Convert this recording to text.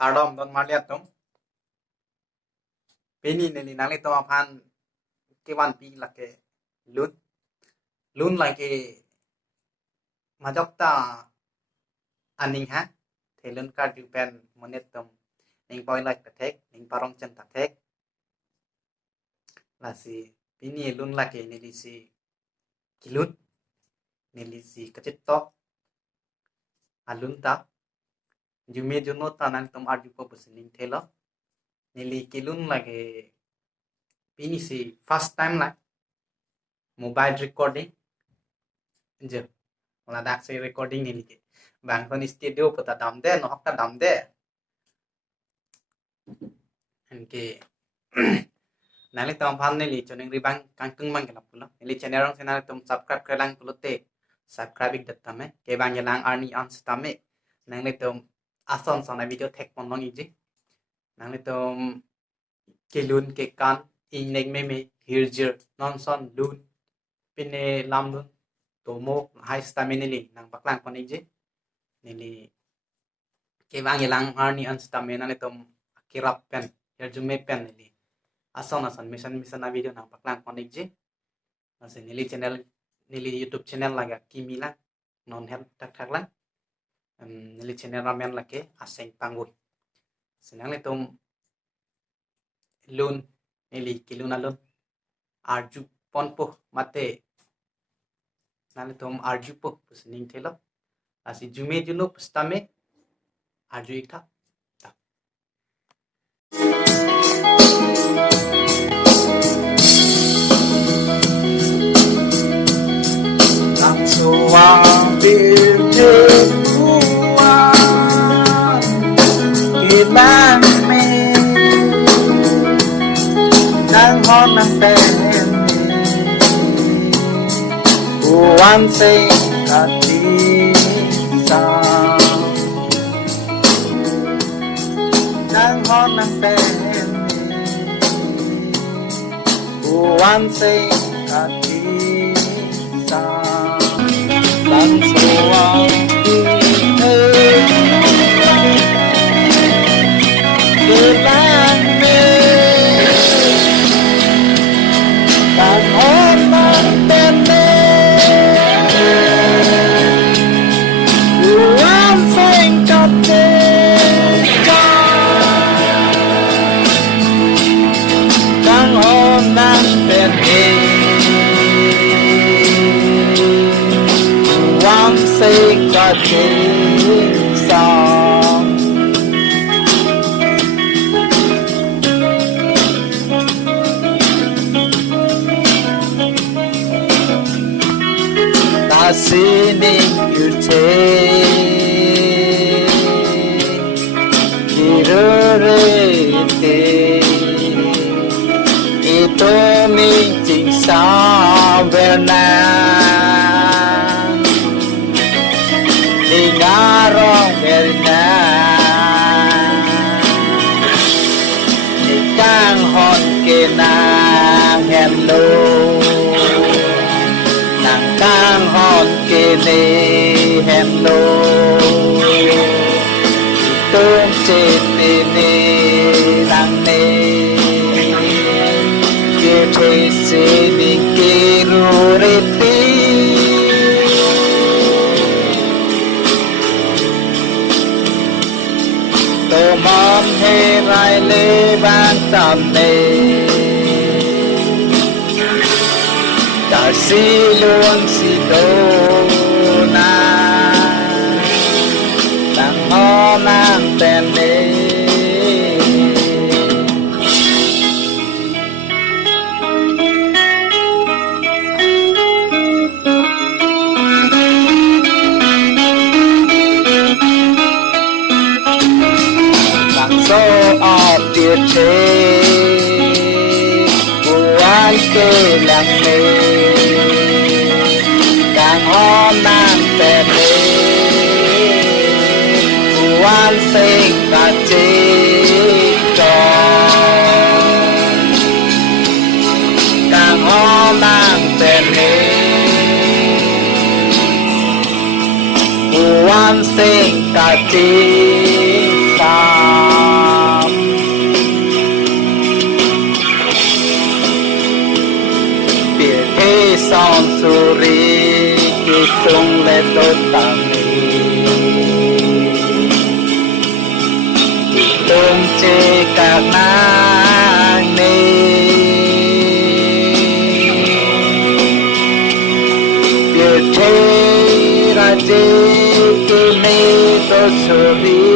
Kardom don maliat dong. Peni neli nali to aphan ke wan pi la ke lun lun la ke majok ta aning ha the lun ka du pen monet tom ning poi like ta thek ning parong chen ta thek la si pini lun la ke neli si kilun neli si kacit tok alun ta jume juno ta nan tom arju po busining thelo neli kilun la ke pini si first time la mobile recording je la dak se recording neli ke bang kon studio pata dam de no hakta dam de en ke nali tom phan neli choning ri bang kang tung mang kenap pulo neli channel rong channel tom subscribe kre lang pulo te subscribe ik datame ke bang yelang arni ans tame nangli tom ason sona video tek ponong iji nangli tom ke lun ke kan in nek me hirjir non son lun pine lam lun tomo high stamina neli nang baklang pon iji neli ke bang yelang arni ans tame nangli tom kirap pen hirjume pen neli ason mission video nang baklang pon iji nasi neli channel neli YouTube channel laga kimila non help tak tak lang neli channel ramen lake aseng pangui senang letom lun neli kilun alun arju ponpo mate nali tom arju po pusening thelo asi jume juno pustame arju ikha One thing I need nang hon nang tên one thing I need làm sao cứ lang mê nang hon nang tên sing a sing song ta singing you take ito mình chính sao về nàng đi ngã rong về nàng đi càng hòn kề nàng hello nàng càng hòn kề nê hello tôm trên nê nê nàng nê kia thế sẽ đi kia rô rê tí tô mom hê rai lê ban tầm nê ta si luôn si đô na đang ho mang tên nê tiệt thế buồn kê lặng lẽ càng ho mang tên lẽ buồn sinh cả chết tròn càng ho mang tên lẽ buồn sinh cả chết tròn Long suri kisung le tami tung che các nang ni biệt thế ra che ki me to suri